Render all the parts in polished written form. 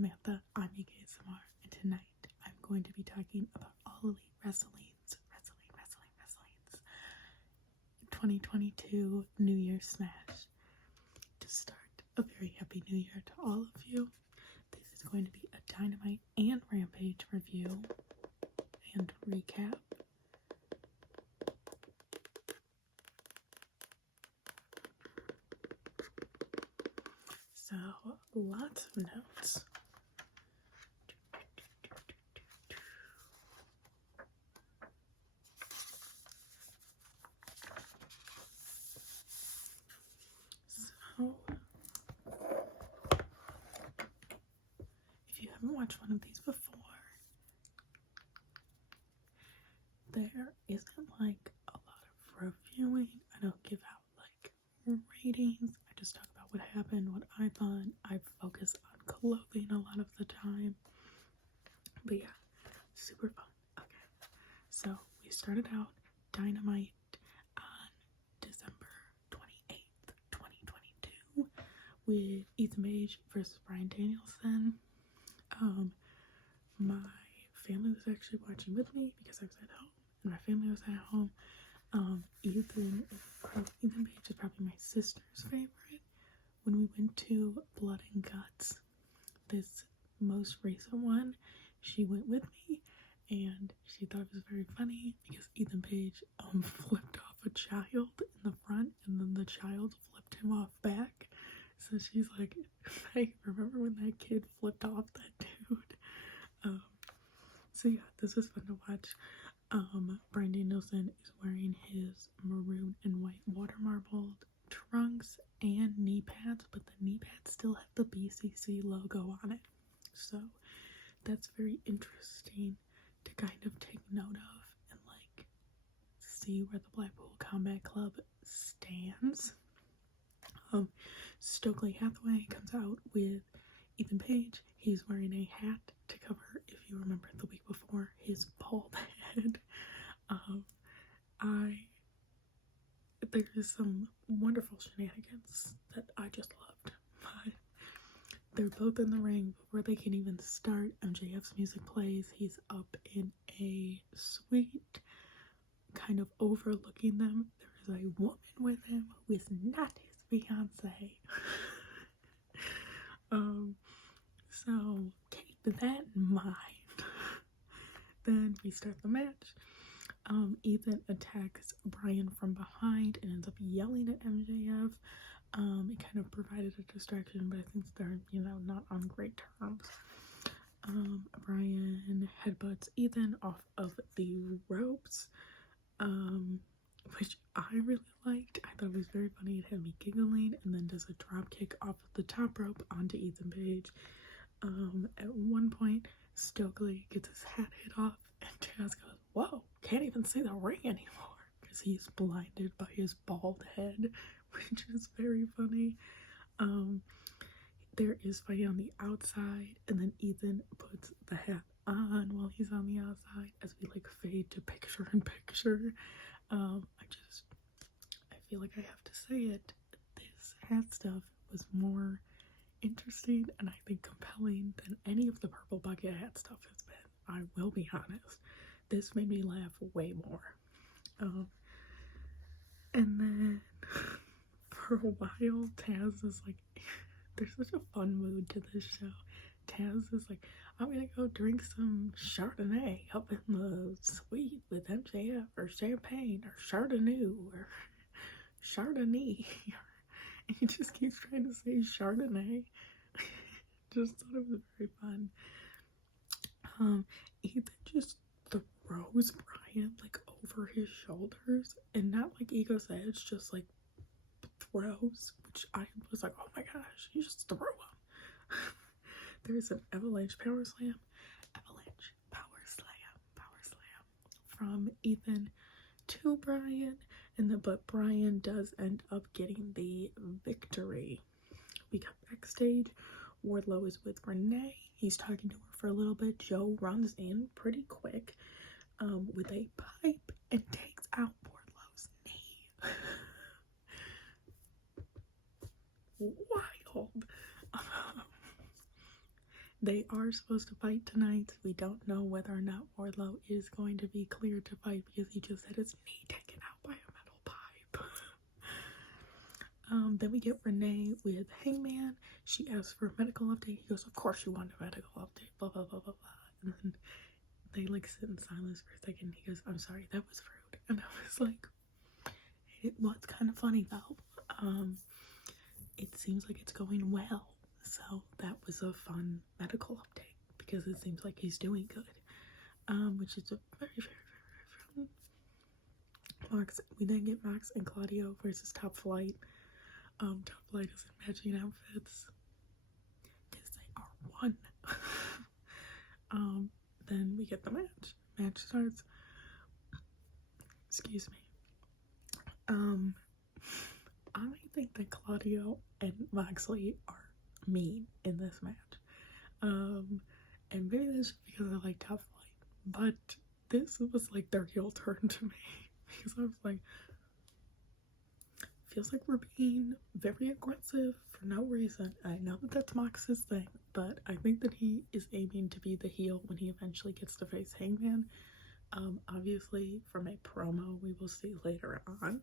Samantha. I'm Mika ASMR, and tonight I'm going to be talking about All Elite Wrestling's 2022 New Year's Smash. To start, a very happy New Year to all of you. This is going to be a Dynamite and Rampage review and recap. So, lots of notes. So, if you haven't watched one of these before, there isn't like a lot of reviewing. I don't give out like ratings. I just talk about what happened, what I thought. I focus on clothing a lot of the time. But yeah, super fun. Okay, so we started out Dynamite on December 28th, 2022 with Ethan Page versus Bryan Danielson. My family was actually watching with me because I was at home and my family was at home. Ethan Page is probably my sister's favorite. When we went to Blood and Guts, this most recent one, she went with me and she thought it was very funny because Ethan Page flipped off a child in the front and then the child flipped him off back. So she's like, hey, remember when that kid flipped off that dude? So yeah, this was fun to watch. Bryan Danielson is wearing his maroon and white water marbled trunks and knee pads, but the knee pads still have the BCC logo on it. So that's very interesting to kind of take note of and like see where the Blackpool Combat Club stands. Stokely Hathaway comes out with Ethan Page. He's wearing a hat to cover, if you remember the week before, his bald head. There's some wonderful shenanigans that I just loved. But they're both in the ring before they can even start. MJF's music plays. He's up in a suite, kind of overlooking them. There is a woman with him who is not his fiance. So keep that in mind. Then we start the match. Ethan attacks Bryan from behind and ends up yelling at MJF. It kind of provided a distraction, but I think they're, not on great terms. Bryan headbutts Ethan off of the ropes, which I really liked. I thought it was very funny. It had me giggling, and then does a drop kick off of the top rope onto Ethan Page. At one point, Stokely gets his hat hit off, and Taz goes, whoa, can't even see the ring anymore, because he's blinded by his bald head, which is very funny. There is fighting on the outside, and then Ethan puts the hat on while he's on the outside as we like fade to picture in picture. I feel like I have to say it. This hat stuff was more interesting and I think compelling than any of the purple bucket hat stuff has been. I will be honest. This made me laugh way more. And then for a while, Taz is like, there's such a fun mood to this show. Taz is like, I'm gonna go drink some Chardonnay up in the suite with MJF, or champagne, or Chardonnay, or Chardonnay. And he just keeps trying to say Chardonnay. Just thought it was very fun. Ethan just throws Bryan like over his shoulders, and not like Ego Edge, just like throws, which I was like, oh my gosh, you just threw him. There's an avalanche power slam from Ethan to Bryan, but Bryan does end up getting the victory. We got backstage. Wardlow is with Renee. He's talking to her for a little bit. Joe runs in pretty quick with a pipe and takes out Wardlow's knee. Wild. They are supposed to fight tonight. We don't know whether or not Wardlow is going to be cleared to fight because he just had his knee taken out by a metal pipe. Then we get Renee with Hangman. She asks for a medical update. He goes, of course you want a medical update, blah, blah, blah, blah, blah. And then they like sit in silence for a second. He goes, I'm sorry, that was rude. And I was like, it was kind of funny though. It seems like it's going well. So that was a fun medical update because it seems like he's doing good. Which is a very, very, very, very fun. Mox, we then get Mox and Claudio versus Top Flight. Top Flight is in matching outfits because they are one. Then we get the match. Match starts. Excuse me. I think that Claudio and Moxley are mean in this match. And maybe that's because I like Top Flight, but this was like their heel turn to me because I was like, feels like we're being very aggressive for no reason. I know that that's Mox's thing, but I think that he is aiming to be the heel when he eventually gets to face Hangman. Obviously from a promo we will see later on.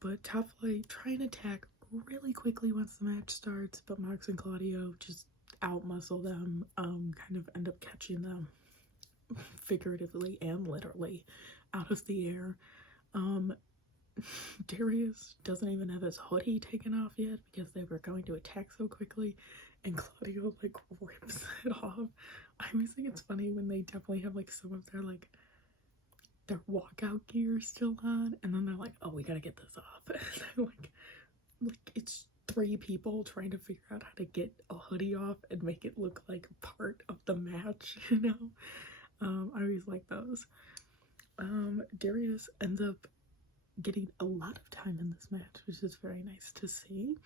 But Top Flight try and attack really quickly once the match starts, but Mox and Claudio just outmuscle them, kind of end up catching them figuratively and literally out of the air. Darius doesn't even have his hoodie taken off yet because they were going to attack so quickly, and Claudio like rips it off. I always think it's funny when they definitely have like some of their like their walkout gear still on, and then they're like, oh, we gotta get this off. And like it's 3 people trying to figure out how to get a hoodie off and make it look like part of the match, you know. I always like those. Darius ends up getting a lot of time in this match, which is very nice to see.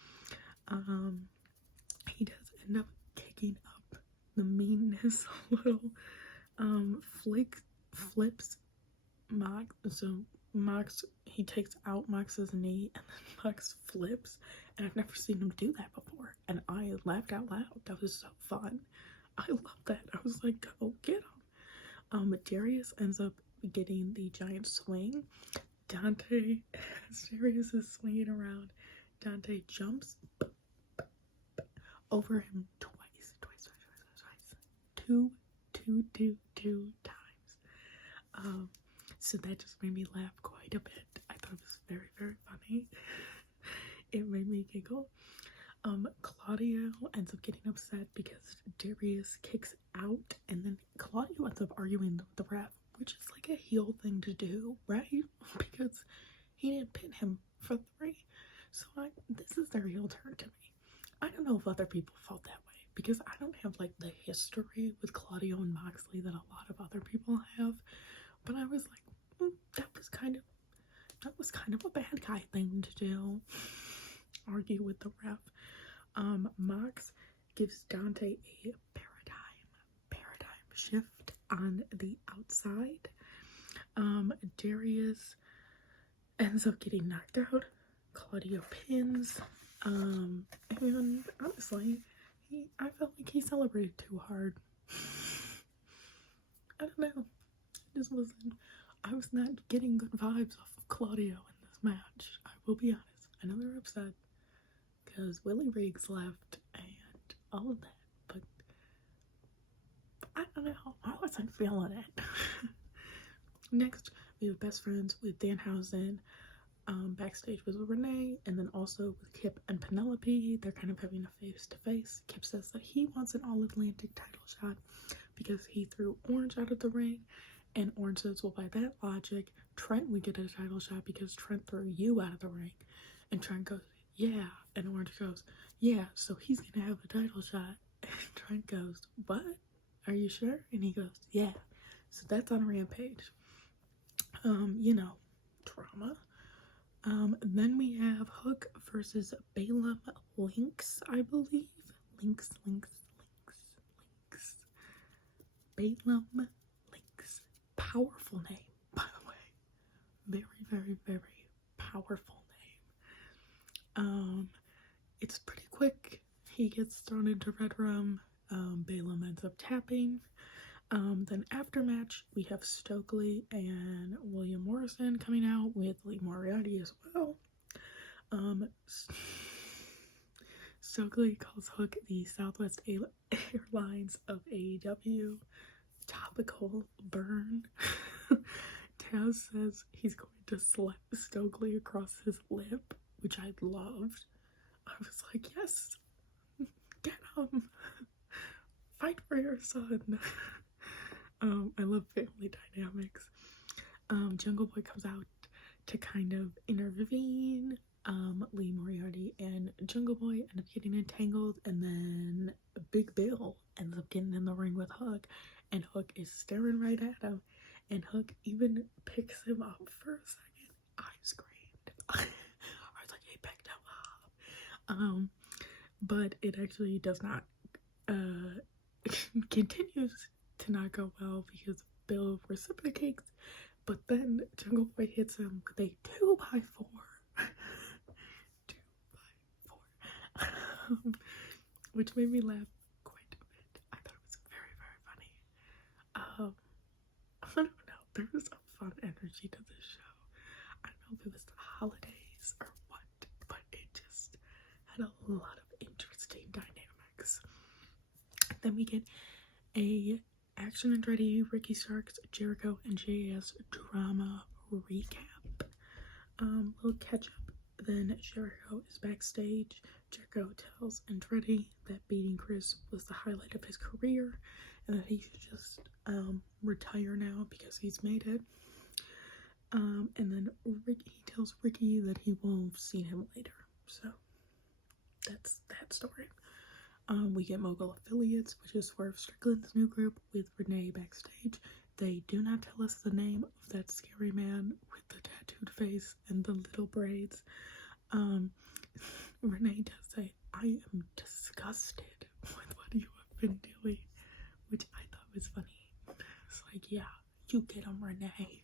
He does end up kicking up the meanness a little. Flips Mox, so Mox, he takes out Mox's knee and then Mox flips, and I've never seen him do that before, and I laughed out loud. That was so fun. I love that. I was like, go get him. Darius ends up getting the giant swing. Dante, as Darius is swinging around, Dante jumps over him twice. Two times. So that just made me laugh quite a bit. I thought it was very, very funny. It made me giggle. Claudio ends up getting upset because Darius kicks out, and then Claudio ends up arguing with the ref, which is like a heel thing to do, right? Because he didn't pin him for 3. So this is their heel turn to me. I don't know if other people felt that way, because I don't have like the history with Claudio and Moxley that a lot of other people have. But I was like, that was kind of a bad guy thing to do. Argue with the ref. Mox gives Dante a paradigm shift on the outside. Darius ends up getting knocked out. Claudio pins. And honestly, I felt like he celebrated too hard. I don't know. I was not getting good vibes off of Claudio in this match. I will be honest. I know they're upset because Willie Riggs left and all of that, but I don't know. I wasn't feeling it. Next, we have Best Friends with Danhausen. Backstage with Renee, and then also with Kip and Penelope. They're kind of having a face-to-face. Kip says that he wants an all-Atlantic title shot because he threw Orange out of the ring, and Orange says, well, by that logic, Trent would get a title shot because Trent threw you out of the ring. And Trent goes, yeah. And Orange goes, yeah, so he's gonna have a title shot. And Trent goes, what? Are you sure? And he goes, yeah. So that's on Rampage. Drama. Then we have Hook versus Balaam Lynx, I believe. Lynx. Balaam Lynx. Powerful name, by the way. Very, very, very powerful name. It's pretty quick. He gets thrown into Red Room. Balaam ends up tapping. Then after match, we have Stokely and William Morrison coming out with Lee Moriarty as well. Stokely calls Hook the Southwest Airlines of AEW. Topical burn. Taz says he's going to slap Stokely across his lip, which I loved. I was like, yes, get him. Fight for your son. I love family dynamics. Jungle Boy comes out to kind of intervene. Lee Moriarty and Jungle Boy end up getting entangled, and then Big Bill ends up getting in the ring with Hook, and Hook is staring right at him, and Hook even picks him up for a second. I screamed. I was like, he picked him up. But it actually does not, continues to not go well because Bill reciprocates, but then Jungle Boy hits him with a 2x4. 2x4. Which made me laugh quite a bit. I thought it was very, very funny. I don't know, there was a fun energy to this show. I don't know if it was the holidays or what, but it just had a lot of interesting dynamics. Then we get a Action Andretti, Ricky Starks, Jericho, and JAS drama recap. Little catch up. Then Jericho is backstage. Jericho tells Andretti that beating Chris was the highlight of his career and that he should just retire now because he's made it. And then he tells Ricky that he will see him later. So that's that story. We get Mogul Affiliates, which is Swerve Strickland's new group, with Renee backstage. They do not tell us the name of that scary man with the tattooed face and the little braids. Renee does say, I am disgusted with what you have been doing, which I thought was funny. It's like, yeah, you get him, Renee.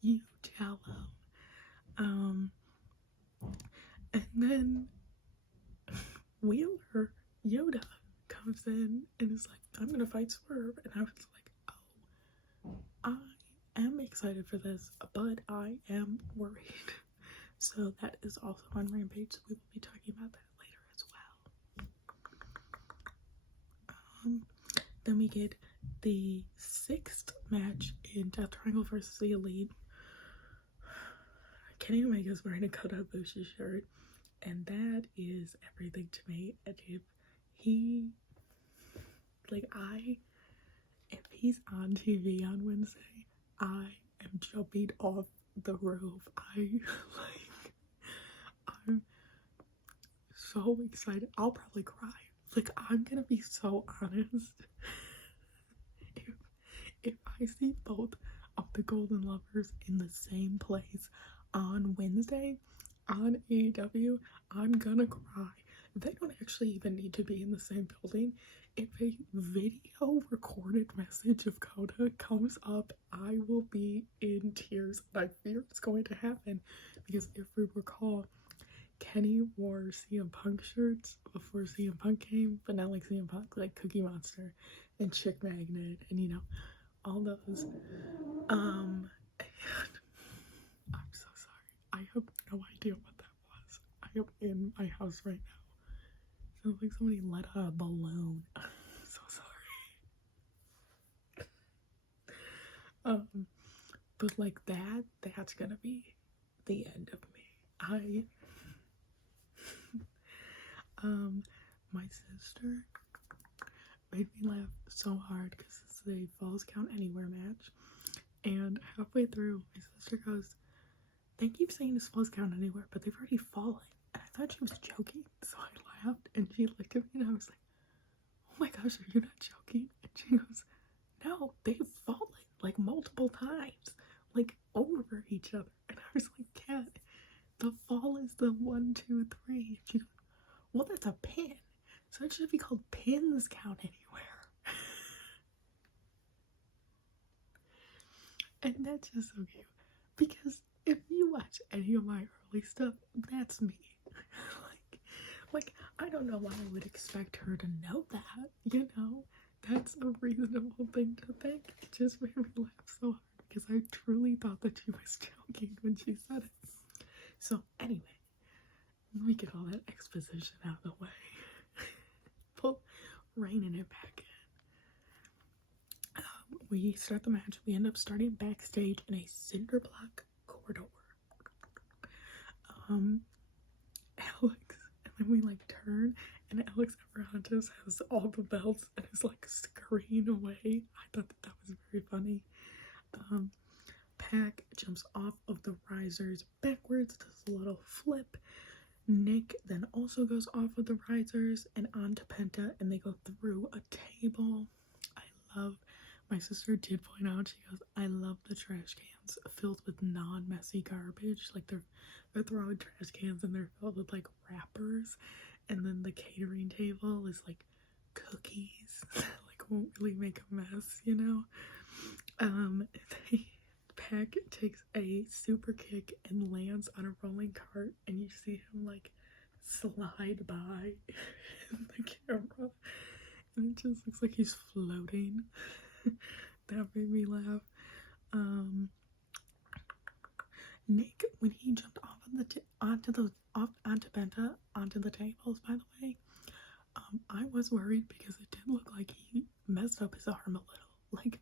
You tell him. And then Wheeler Yoda comes in and is like, I'm gonna fight Swerve. And I was like, oh, I am excited for this, but I am worried. So that is also on Rampage, so we will be talking about that later as well. Then we get the 6th match in Death Triangle versus the Elite. Kenny Omega's wearing a Kota Ibushi shirt, and that is everything to me. And if he's on TV on Wednesday, I am jumping off the roof. I'm so excited. I'll probably cry. Like, I'm gonna be so honest. If I see both of the Golden Lovers in the same place on Wednesday on AEW, I'm gonna cry. They don't actually even need to be in the same building. If a video recorded message of Kota comes up, I will be in tears. I fear it's going to happen because if we recall, Kenny wore CM Punk shirts before CM Punk came, but not like CM Punk, like Cookie Monster and Chick Magnet and, you know, all those. I'm so sorry. I have no idea what that was. I am in my house right now. Sounds like somebody let out a balloon. I'm so sorry. But like that's gonna be the end of me. My sister made me laugh so hard because it's a Falls Count Anywhere match, and halfway through, my sister goes, they keep saying it's Falls Count Anywhere, but they've already fallen. And I thought she was joking, so I laughed, and she looked at me, and I was like, oh my gosh, are you not joking? And she goes, no, they've fallen, like, multiple times, like, over each other. And I was like, Kat, the fall is the 1, 2, 3. And she goes, well, that's a pin, so it should be called Pins Count Anywhere. And that's just so cute, because if you watch any of my early stuff, that's me. Like, I don't know why I would expect her to know that, you know? That's a reasonable thing to think. It just made me laugh so hard because I truly thought that she was joking when she said it. So, anyway, let me get all that exposition out of the way. Reining it back in. We start the match. We end up starting backstage in a cinder block corridor. Alex, and then we like turn, and Alex Abrahantes has all the belts and is like scurrying away. I thought that was very funny. Pac jumps off of the risers backwards, does a little flip. Nick then also goes off of the risers and onto Penta, and they go through a table. My sister did point out, she goes, I love the trash cans filled with non-messy garbage. Like they're throwing trash cans and they're filled with like wrappers, and then the catering table is like cookies like won't really make a mess, you know. Pac takes a super kick and lands on a rolling cart, and you see him like slide by in the camera, and it just looks like he's floating. That made me laugh. Nick, when he jumped off of onto Penta onto the tables, by the way, I was worried because it did look like he messed up his arm a little. Like,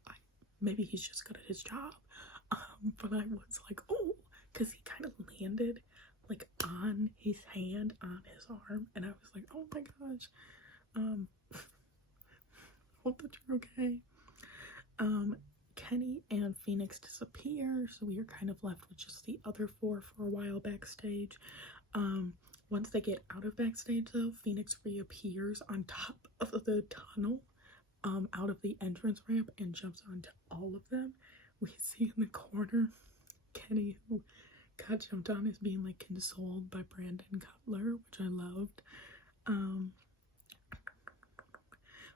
maybe he's just good at his job. But I was like, oh, because he kind of landed like on his hand, on his arm, and I was like, oh my gosh. Hope that you're okay. Kenny and Phoenix disappear, so we are kind of left with just the other four for a while backstage. Once they get out of backstage though, Phoenix reappears on top of the tunnel, out of the entrance ramp, and jumps onto all of them. We see in the corner Kenny, who got jumped on, is being like consoled by Brandon Cutler, which I loved.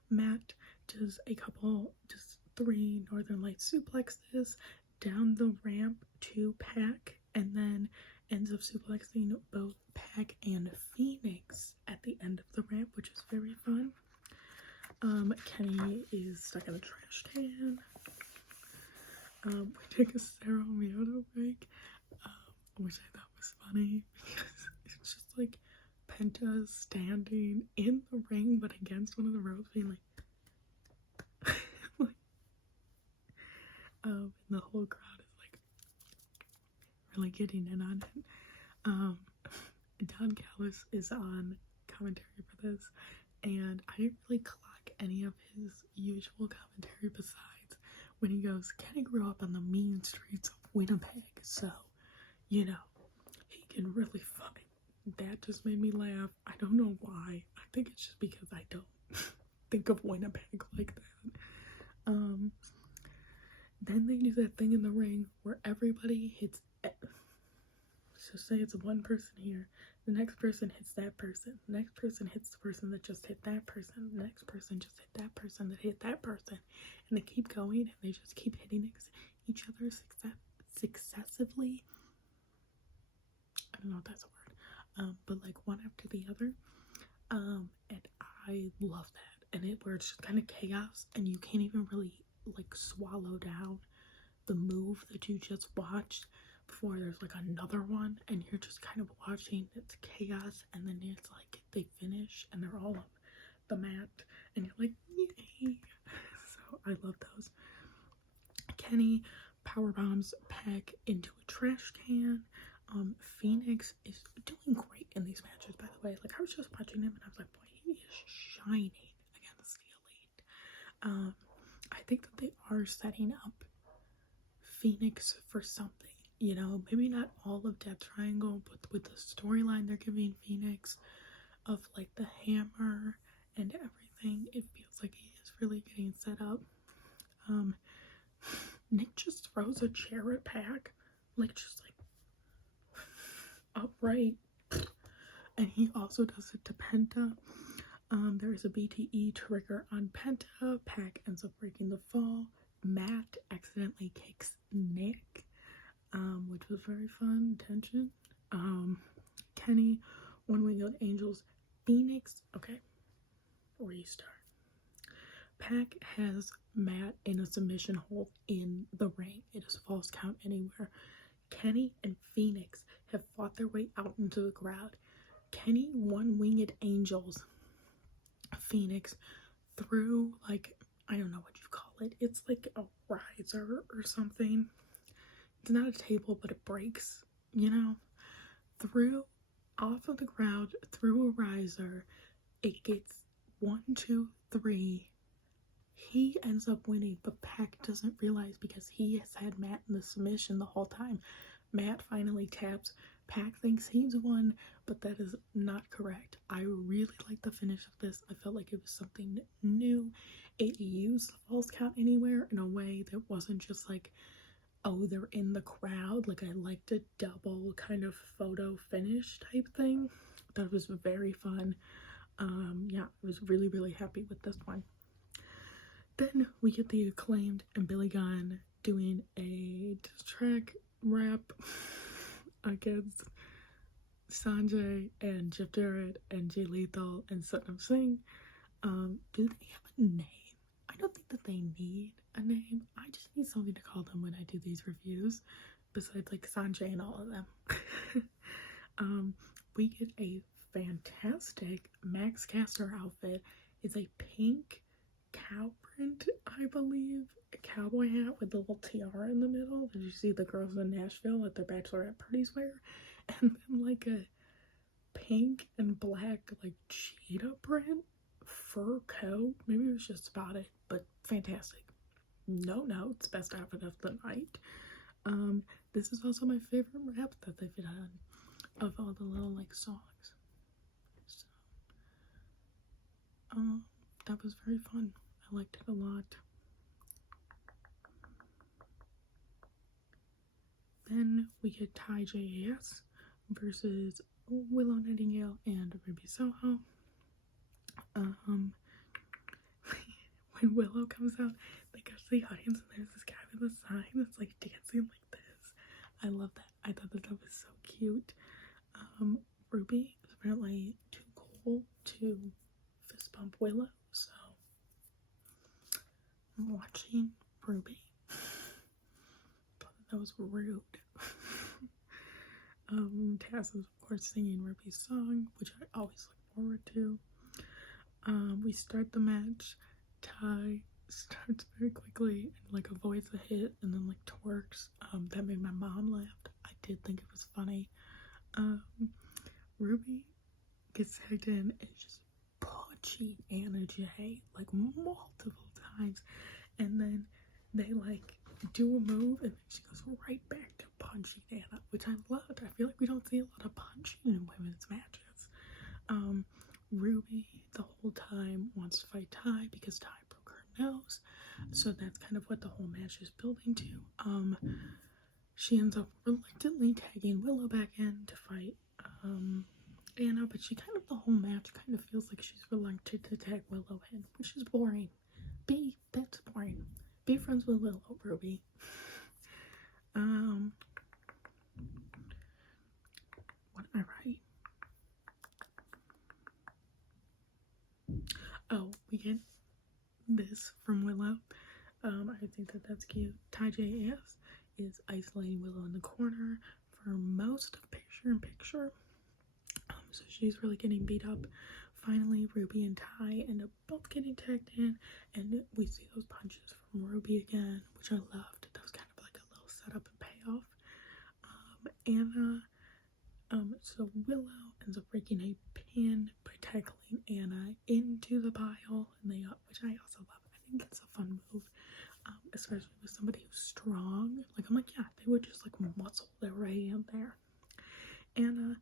Matt does just 3 Northern Lights suplexes down the ramp to Pac, and then ends up suplexing both Pac and Phoenix at the end of the ramp, which is very fun. Kenny is stuck in a trash can. We took a Sarah Mioto break, which I thought was funny because it's just like Penta standing in the ring but against one of the ropes, being like, and the whole crowd is like really getting in on it. Don Callis is on commentary for this, and I didn't really clock any of his usual commentary besides when he goes, Kenny grew up on the mean streets of Winnipeg, so, you know, he can really fight. That just made me laugh. I don't know why. I think it's just because I don't think of Winnipeg like that. Then they do that thing in the ring where everybody hits, so say it's one person here, the next person hits that person, the next person hits the person that just hit that person, the next person just hit that person that hit that person, and they keep going, and they just keep hitting each other successively. I don't know if that's a word, but like one after the other, and I love that, and where it's just kind of chaos, and you can't even really like swallow down the move that you just watched before there's like another one, and you're just kind of watching. It's chaos, and then it's like they finish and they're all on the mat, and you're like, yay. So I love those. Kenny power bombs Pac into a trash can. Phoenix is doing great in these matches, by the way. Like, I was just watching him and I was like, boy, he is shining against the Elite. I think that they are setting up Phoenix for something, you know, maybe not all of Death Triangle, but with the storyline they're giving Phoenix of like the hammer and everything, it feels like he is really getting set up. Nick just throws a chair at Pac, like just like upright, and he also does it to Penta. There is a BTE trigger on Penta. Pac ends up breaking the fall. Matt accidentally kicks Nick, which was very fun. Tension. Kenny, One Winged Angels Phoenix, okay, restart. Pac has Matt in a submission hold in the ring. It is false count anywhere. Kenny and Phoenix have fought their way out into the crowd. Kenny one-winged angels Phoenix through, like, I don't know what you call it. It's like a riser or something. It's not a table, but it breaks, you know? Through, off of the crowd, through a riser. It gets 1, 2, 3. He ends up winning, but Pac doesn't realize because he has had Matt in the submission the whole time. Matt finally taps. Pac thinks he's won, but that is not correct. I really like the finish of this. I felt like it was something new. It used the false count anywhere in a way that wasn't just like, oh, they're in the crowd. Like, I liked a double kind of photo finish type thing. That was very fun. Yeah, I was really, really happy with this one. Then we get the Acclaimed and Billy Gunn doing a diss track rap against Sanjay and Jeff Jarrett and Jay Lethal and Satnam Singh. Do they have a name? I don't think that they need a name. I just need something to call them when I do these reviews, besides like Sanjay and all of them. We get a fantastic Max Caster outfit. It's a pink cow print, I believe, a cowboy hat with a little tiara in the middle. Did you see the girls in Nashville at their bachelorette parties wear? And then like a pink and black like cheetah print fur coat. Maybe it was just spotted, but fantastic. No notes, best outfit of the night. This is also my favorite rap that they've done of all the little like songs. So, that was very fun. I liked it a lot. Then we get Ty JAS versus Willow Nightingale and Ruby Soho. When Willow comes out, they go to the audience and there's this guy with a sign that's like dancing like this. I love that. I thought that was so cute. Ruby is apparently too cool to fist bump Willow, so I'm watching Ruby. But that was rude. Taz is of course singing Ruby's song, which I always look forward to. We start the match. Ty starts very quickly and like avoids a hit and then like twerks. That made my mom laugh. I did think it was funny. Ruby gets tagged in and just punching Anna Jay like multiple times, and then they like do a move and then she goes right back to punching Anna, which I loved. I feel like we don't see a lot of punching in women's matches. Ruby the whole time wants to fight Ty because Ty broke her nose, so that's kind of what the whole match is building to. She ends up reluctantly tagging Willow back in to fight Anna, but she kind of the whole match kind of feels like she's reluctant to tag Willow in, which is boring. That's boring. Be friends with Willow, Ruby. What am I writing? Oh, we get this from Willow. I think that that's cute. Ty JAS is isolating Willow in the corner for most of picture-in-picture. So she's really getting beat up. Finally, Ruby and Ty end up both getting tagged in, and we see those punches from Ruby again, which I loved. That was kind of like a little setup and payoff. Anna, so Willow ends up breaking a pin by tackling Anna into the pile, and which I also love. I think that's a fun move, especially with somebody who's strong. Like, I'm like, yeah, they would just like muscle their way in there. Anna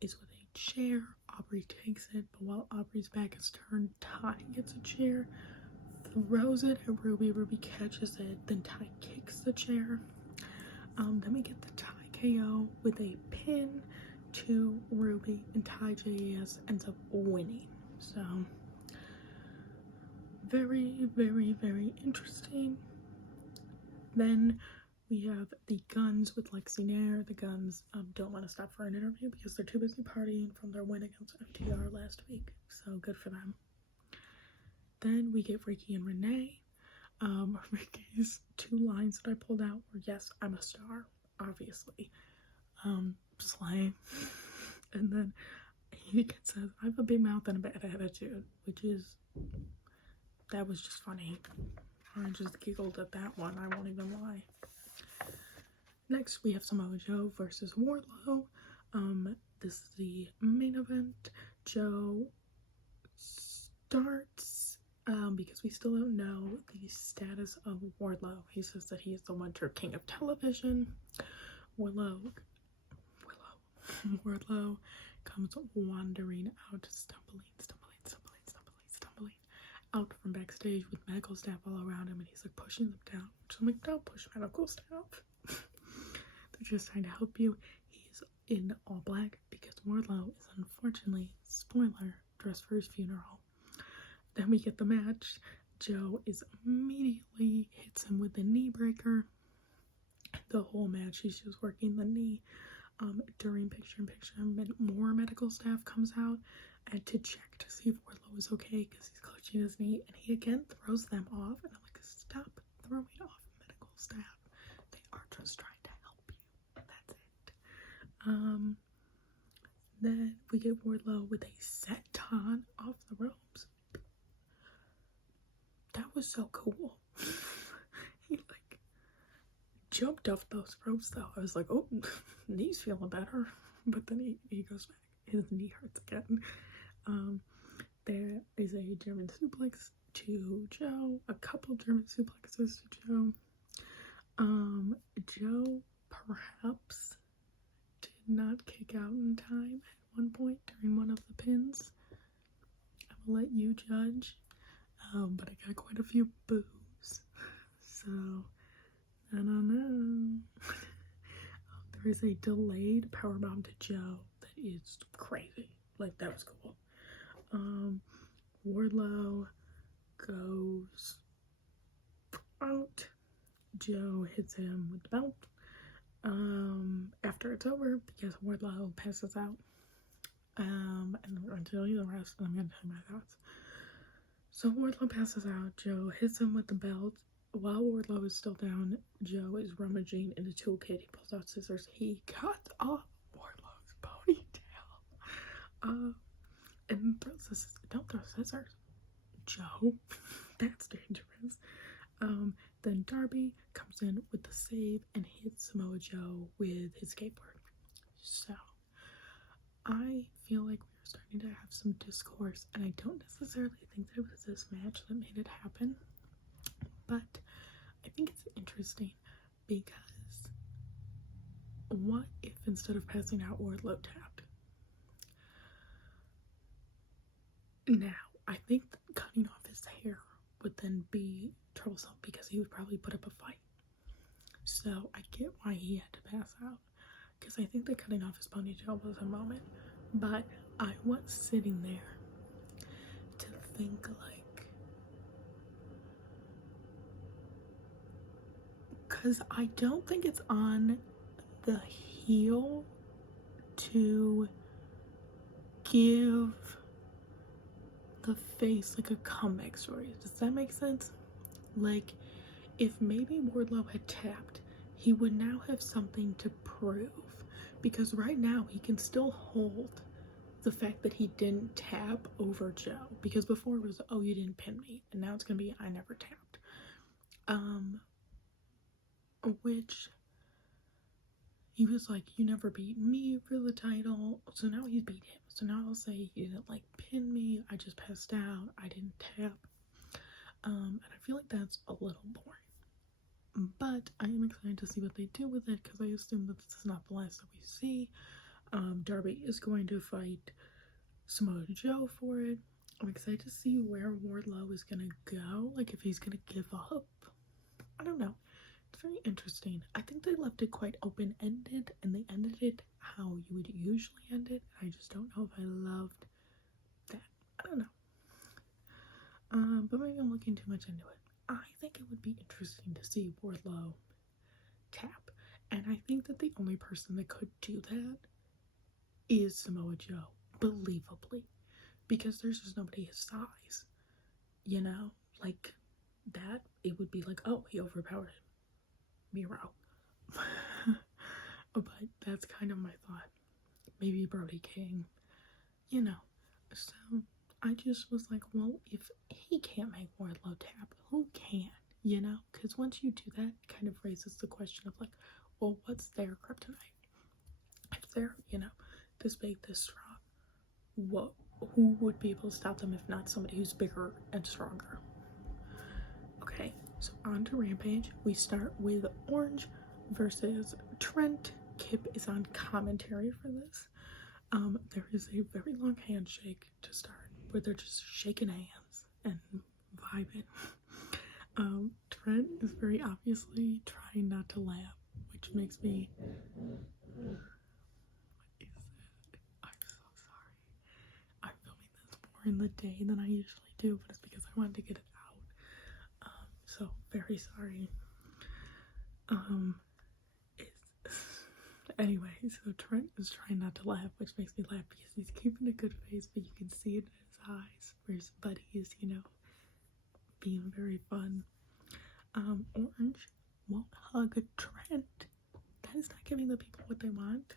is with a chair. Aubrey takes it, but while Aubrey's back is turned, Ty gets a chair, throws it at Ruby. Ruby catches it, then Ty kicks the chair. Then we get the Ty KO with a pin to Ruby, and Ty JAS ends up winning. So very, very, very interesting. Then we have the Guns with Lexi Nair. The Guns don't want to stop for an interview because they're too busy partying from their win against FTR last week. So good for them. Then we get Ricky and Renee. Ricky's 2 lines that I pulled out were, yes, I'm a star, obviously. Slay. And then he says, I have a big mouth and a bad attitude, which is, that was just funny. I just giggled at that one, I won't even lie. Next, we have Samoa Joe versus Wardlow. This is the main event. Joe starts, because we still don't know the status of Wardlow. He says that he is the Winter King of Television. Wardlow comes wandering out, stumbling out from backstage with medical staff all around him, and he's like pushing them down. So I'm like, don't push medical staff. They're just trying to help you. He's in all black because Wardlow is, unfortunately, spoiler, dressed for his funeral. Then we get the match. Joe is immediately hits him with the knee breaker. The whole match, he's just working the knee. During picture-in-picture, more medical staff comes out and to check to see if Wardlow is okay because he's clutching his knee, and he again throws them off, and I'm like, stop throwing off medical staff. They are just trying to help you. That's it. Then we get Wardlow with a senton off the ropes. That was so cool. He like jumped off those ropes though. I was like, oh, knee's feeling better. But then he goes back. His knee hurts again. There is a German suplex to Joe. A couple German suplexes to Joe. Joe perhaps did not kick out in time at one point during one of the pins. I will let you judge. But I got quite a few boos. So, I don't know. There is a delayed powerbomb to Joe that is crazy. Like, that was cool. Wardlow goes out. Joe hits him with the belt. After it's over, because Wardlow passes out. And I'm going to tell you the rest, and I'm going to tell you my thoughts. So Wardlow passes out. Joe hits him with the belt. While Wardlow is still down, Joe is rummaging in the toolkit. He pulls out scissors. He cuts off Wardlow's ponytail. And throws the scissors. Don't throw scissors, Joe. That's dangerous. Then Darby comes in with the save and hits Samoa Joe with his skateboard. So, I feel like we are starting to have some discourse, and I don't necessarily think that it was this match that made it happen, but I think it's interesting because what if instead of passing out, Wardlow tapped? Now, I think that cutting off his hair would then be troublesome because he would probably put up a fight. So I get why he had to pass out, because I think that cutting off his ponytail was a moment, but I was sitting there to think like, because I don't think it's on the heel to give the face like a comeback story. Does that make sense? Like, if maybe Wardlow had tapped, he would now have something to prove, because right now he can still hold the fact that he didn't tap over Joe, because before it was, oh, you didn't pin me, and now it's gonna be, I never tapped. Which he was like, you never beat me for the title, so now he's beat him. So now I'll say he didn't like pin me, I just passed out, I didn't tap. And I feel like that's a little boring. But I am excited to see what they do with it, because I assume that this is not the last that we see. Darby is going to fight Samoa Joe for it. I'm excited to see where Wardlow is gonna go, like if he's gonna give up. I don't know. It's very interesting. I think they left it quite open-ended, and they ended it how you would usually end it. I just don't know if I loved that. I don't know. But maybe I'm looking too much into it. I think it would be interesting to see Wardlow tap. And I think that the only person that could do that is Samoa Joe, believably. Because there's just nobody his size. You know? Like, that, it would be like, oh, he overpowered him. Miro. But that's kind of my thought. Maybe Brody King. You know. So, I just was like, well, if he can't make Wardlow tap, who can? You know? Because once you do that, it kind of raises the question of like, well, what's their kryptonite? If they're, you know, this big, this strong, who would be able to stop them if not somebody who's bigger and stronger? Okay, so on to Rampage. We start with Orange versus Trent. Kip is on commentary for this. There is a very long handshake to start where they're just shaking hands and vibing. Trent is very obviously trying not to laugh, which makes me... What is that? I'm so sorry. I'm filming this more in the day than I usually do, but it's because I wanted to get it out. So very sorry. Anyway, so Trent is trying not to laugh, which makes me laugh because he's keeping a good face, but you can see it in his eyes, where his buddy is, you know, being very fun. Orange won't hug Trent. That is not giving the people what they want.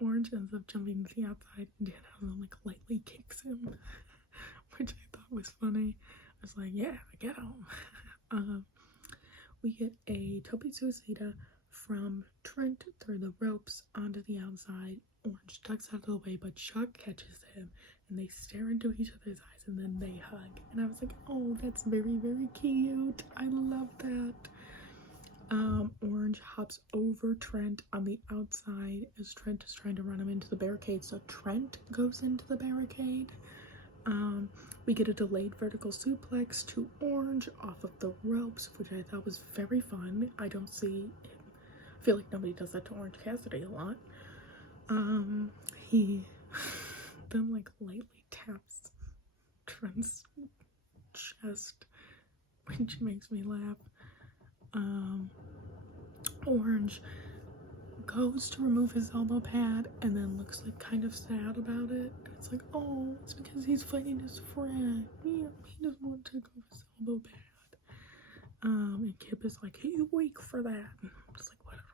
Orange ends up jumping to the outside, and Danhausen like lightly kicks him, which I thought was funny. I was like, yeah, get him. We get a Tope Suicida from Trent through the ropes onto the outside. Orange ducks out of the way, but Chuck catches him, and they stare into each other's eyes, and then they hug. And I was like, oh, that's very, very cute. I love that. Orange hops over Trent on the outside as Trent is trying to run him into the barricade, so Trent goes into the barricade. We get a delayed vertical suplex to Orange off of the ropes, which I thought was very fun. I feel like nobody does that to Orange Cassidy a lot. He then like lightly taps Trent's chest, which makes me laugh. Orange goes to remove his elbow pad and then looks like kind of sad about it. It's like, oh, it's because he's fighting his friend. He doesn't want to take off his elbow pad. And Kip is like, he's weak for that. I'm just like, whatever.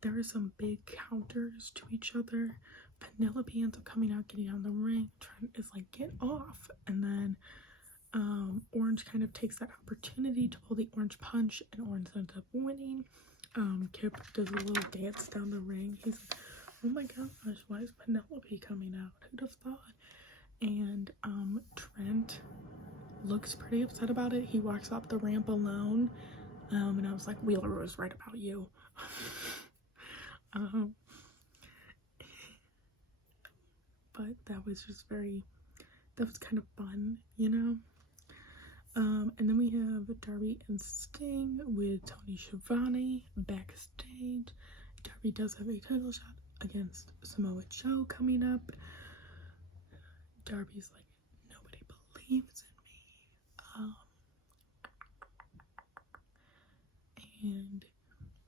There are some big counters to each other. Penelope ends up coming out, getting on the ring. Trent is like, get off. And then Orange kind of takes that opportunity to pull the orange punch, and Orange ends up winning. Kip does a little dance down the ring. He's like, oh my gosh, why is Penelope coming out? Who'd have thought? And Trent looks pretty upset about it. He walks up the ramp alone. And I was like, Wheeler was right about you. But that was kind of fun, you know? And then we have Darby and Sting with Tony Schiavone backstage. Darby does have a title shot against Samoa Joe coming up. Darby's like, nobody believes in me. And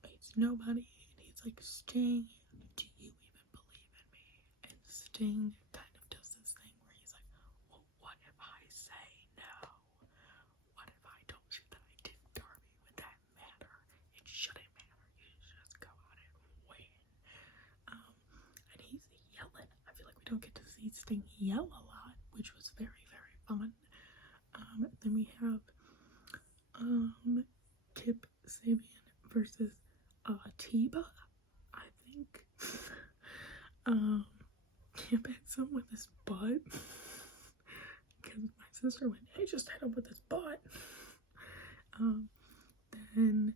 it's nobody. And he's like, Sting, do you even believe in me? And Sting kind of does this thing where he's like, well, what if I say no? What if I told you that I did Darby? Would that matter? It shouldn't matter. You should just go out and win. And he's yelling. I feel like we don't get to see Sting yell a lot, which was very, very fun. Then we have Kip Sabian versus Tiba, I think. Kip hits him with his butt. Because my sister went, hey, just hit him with his butt. Then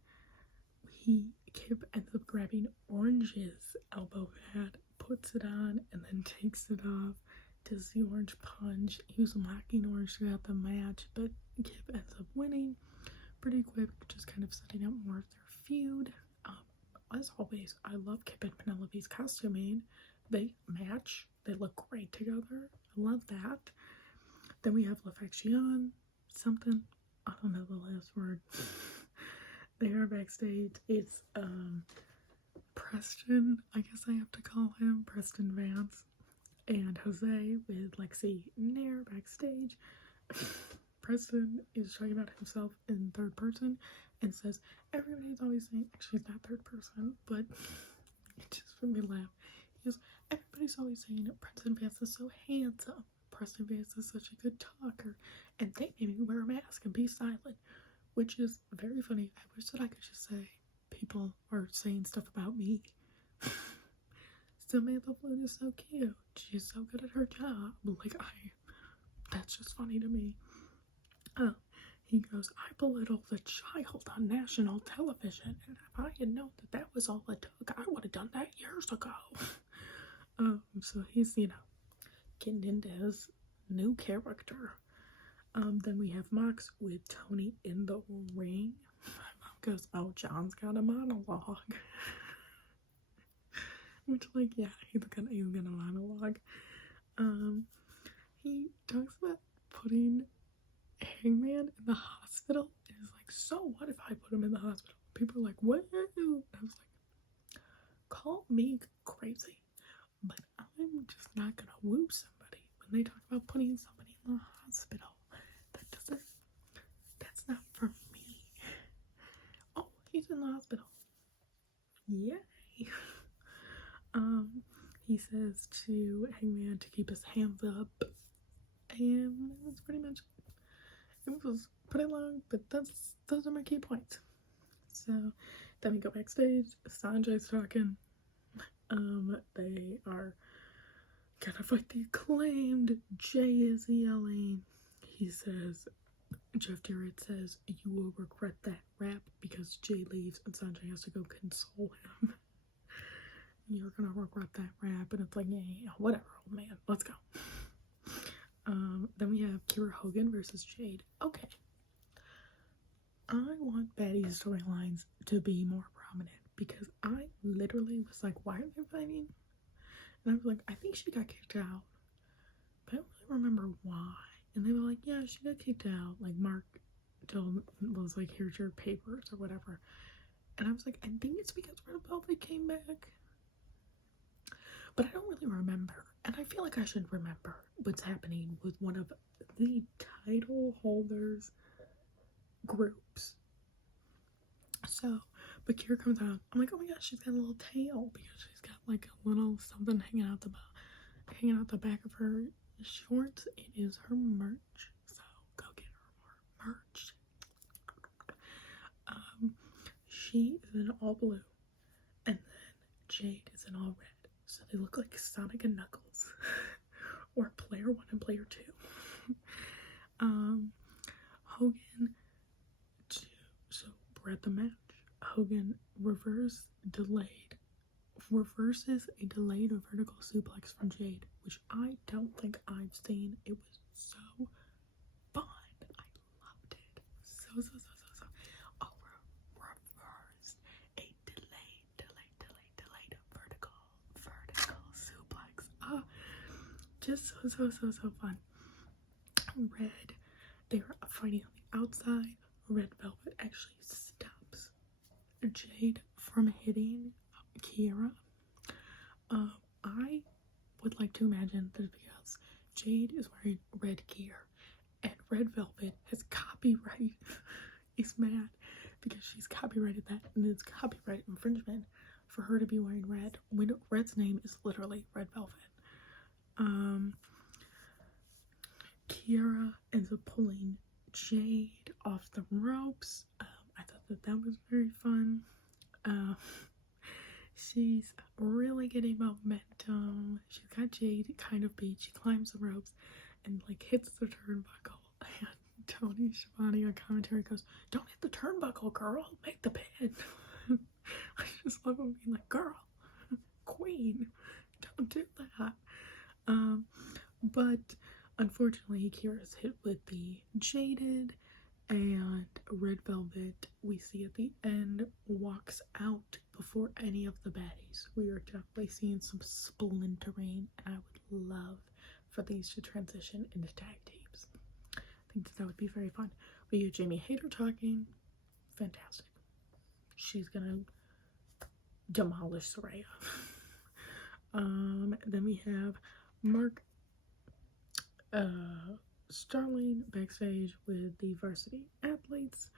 Kip ends up grabbing Orange's elbow pad, puts it on, and then takes it off. Does the orange punch. He was mocking Orange throughout the match, but Kip ends up winning pretty quick, just kind of setting up more of their feud. As always, I love Kip and Penelope's costuming. They match. They look great together. I love that. Then we have L'Affection, something. I don't know the last word. They are backstage. It's Preston, I guess I have to call him, Preston Vance, and Jose with Lexi Nair backstage. Preston is talking about himself in third person and says, everybody's always saying, actually it's not third person, but it just made me laugh. He goes, everybody's always saying that Preston Vance is so handsome. Preston Vance is such a good talker, and they made me wear a mask and be silent, which is very funny. I wish that I could just say people are saying stuff about me. Samantha Flute is so cute. She's so good at her job. Like, that's just funny to me. He goes, I belittled a child on national television, and if I had known that that was all it took, I would have done that years ago. So he's, getting into his new character. Then we have Mox with Tony in the ring. My mom goes, oh, John's got a monologue. Which, like, yeah, he's gonna monologue. He talks about putting Hangman in the hospital. And he's like, so what if I put him in the hospital? People are like, what? I was like, call me crazy, but I'm just not gonna woo somebody when they talk about putting somebody in the hospital. That's not for me. Oh, he's in the hospital. Yay. He says to Hangman to keep his hands up, and that's pretty much it. It was pretty long, but those are my key points. So then we go backstage. Sanjay's talking. They are gonna fight the Acclaimed. Jay is yelling. He says, Jeff Jarrett says, you will regret that rap, because Jay leaves and Sanjay has to go console him. You're gonna regret that rap, and it's like, yeah, whatever, old man, let's go. Then we have Kiera Hogan versus Jade. Okay. I want Betty's storylines to be more prominent, because I literally was like, why are they fighting? And I was like, I think she got kicked out, but I don't really remember why. And they were like, yeah, she got kicked out. Like, Mark was like, here's your papers or whatever. And I was like, I think it's because Red Velvet came back. But I don't really remember. And I feel like I should remember what's happening with one of the title holders groups. So, but Kiera comes out. I'm like, oh my gosh, she's got a little tail, because she's got like a little something hanging out the back of her shorts. It is her merch, so go get her more merch. She is in all blue, and then Jade is in all red, so they look like Sonic and Knuckles, or Player 1 and Player 2. Hogan, so we're at the match. Hogan reverses a delayed vertical suplex from Jade, which I don't think I've seen. It was so fun. I loved it. So. Oh, reversed a delayed vertical suplex. Just so fun. Red, they were fighting on the outside. Red Velvet actually stops Jade from hitting Kiera. I would like to imagine that because Jade is wearing red gear and Red Velvet has copyright is mad because she's copyrighted that, and it's copyright infringement for her to be wearing red when Red's name is literally Red Velvet. Kiera ends up pulling Jade off the ropes. I thought that was very fun. She's really getting momentum. She's got Jade kind of beat. She climbs the ropes and like hits the turnbuckle. And Tony Schiavone on commentary goes, "Don't hit the turnbuckle, girl. Make the pin." I just love him being like, "Girl, queen, don't do that." But unfortunately, Kiera's hit with the Jaded, and Red Velvet, we see at the end, walks out before any of the baddies. We are definitely seeing some splintering, and I would love for these to transition into tag teams. I think that would be very fun. We get Jamie Hayter talking. Fantastic. She's gonna demolish Soraya. Then we have Mark Starling backstage with the varsity athletes.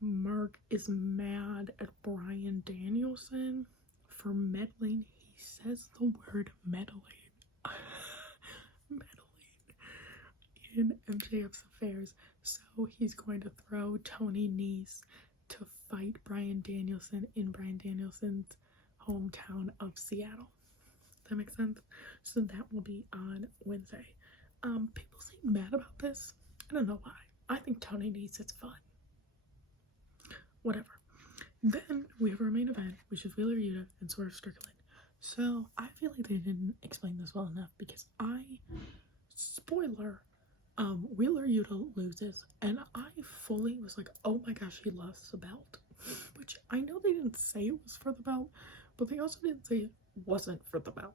Mark is mad at Bryan Danielson for meddling. He says the word meddling. Meddling in MJF's affairs. So he's going to throw Tony Nese to fight Bryan Danielson in Bryan Danielson's hometown of Seattle. That makes sense? So that will be on Wednesday. People seem mad about this. I don't know why. I think Tony Nese is fun. Whatever. Then we have our main event, which is Wheeler Yuta and Swerve Strickland. So I feel like they didn't explain this well enough because spoiler, Wheeler Yuta loses, and I fully was like, oh my gosh, he lost the belt. Which I know they didn't say it was for the belt, but they also didn't say it wasn't for the belt.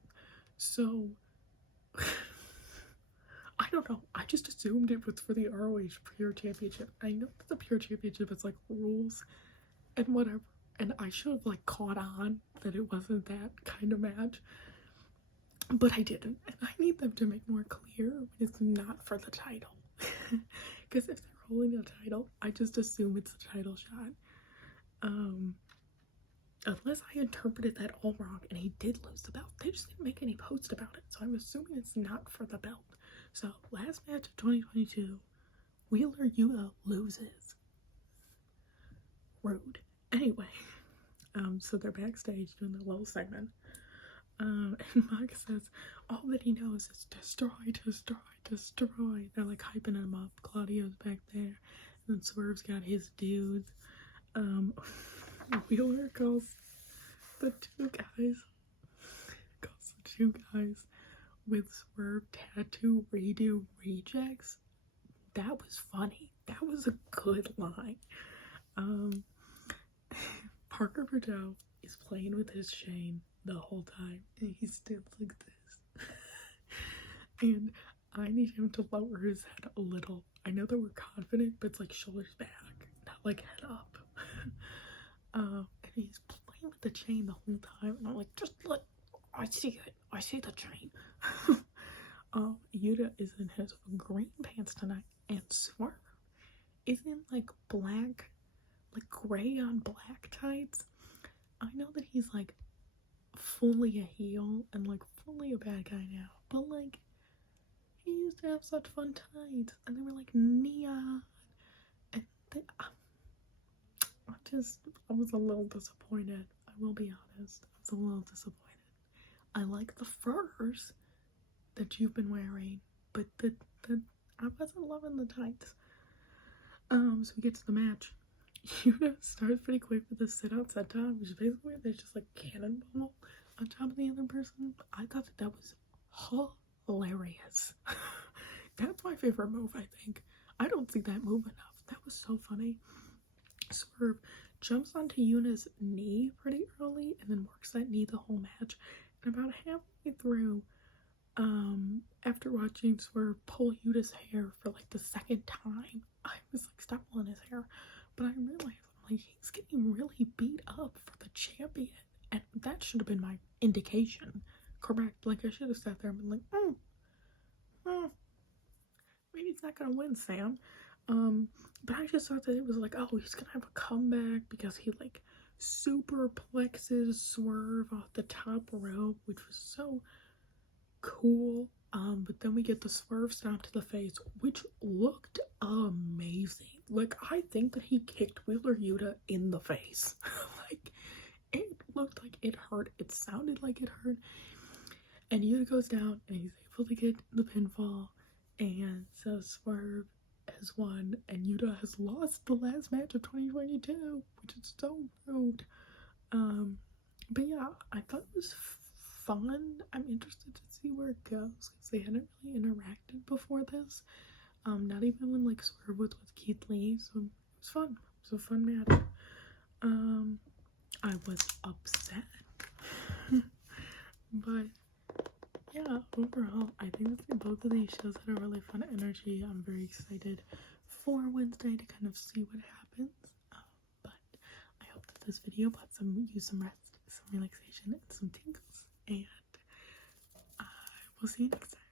So I don't know. I just assumed it was for the ROH Pure Championship. I know that the Pure Championship is like rules and whatever, and I should have like caught on that it wasn't that kind of match, but I didn't, and I need them to make more clear when it's not for the title. Because if they're holding a title, I just assume it's a title shot. Unless I interpreted that all wrong and he did lose the belt. They just didn't make any post about it, so I'm assuming it's not for the belt. So last match of 2022, Wheeler Yuta loses. Rude. Anyway, so they're backstage doing their little segment. And Mike says all that he knows is destroy, destroy, destroy. They're like hyping him up. Claudio's back there. And then Swerve's got his dudes. Wheeler calls the two with Swerve tattoo redo rejects. That was funny. That was a good line. Parker Bordeaux is playing with his chain the whole time, and he stands like this. And I need him to lower his head a little. I know that we're confident, but it's like shoulders back, not like head up. And he's playing with the chain the whole time, and I'm like, just look, I see it. I see the chain. Yuta is in his green pants tonight, and Swerve is in like black, like gray on black tights. I know that he's like fully a heel and like fully a bad guy now, but like he used to have such fun tights, and they were like neon, and I was a little disappointed. I will be honest, I was a little disappointed. I like the furs that you've been wearing, but I wasn't loving the tights. So we get to the match. Yuta starts pretty quick with the sit out set top, which is basically where there's just like cannonball on top of the other person. I thought that was hilarious. That's my favorite move, I think. I don't see that move enough. That was so funny. Swerve jumps onto Yuna's knee pretty early and then works that knee the whole match. And about halfway through, after watching Swerve pull Yuta's hair for like the second time, I was like, stop pulling his hair. But I realized, like, he's getting really beat up for the champion. And that should have been my indication. Correct. Like, I should have sat there and been like, maybe he's not gonna win, Sam. But I just thought that it was like, oh, he's gonna have a comeback because he like superplexes Swerve off the top rope, which was so cool. But then we get the Swerve stomp to the face, which looked amazing. Like, I think that he kicked Wheeler Yuta in the face. Like, it looked like it hurt. It sounded like it hurt. And Yuta goes down, and he's able to get the pinfall. And so Swerve has won, and Yuta has lost the last match of 2022, which is so rude. But yeah, I thought it was fun. I'm interested to see where it goes, because they hadn't really interacted before this. Not even when like Swerve was with Keith Lee, so it was fun. It was a fun match. I was upset. But yeah, overall, I think that both of these shows had a really fun energy. I'm very excited before Wednesday to kind of see what happens. But I hope that this video brought you some rest, some relaxation, and some tingles. And I will see you next time.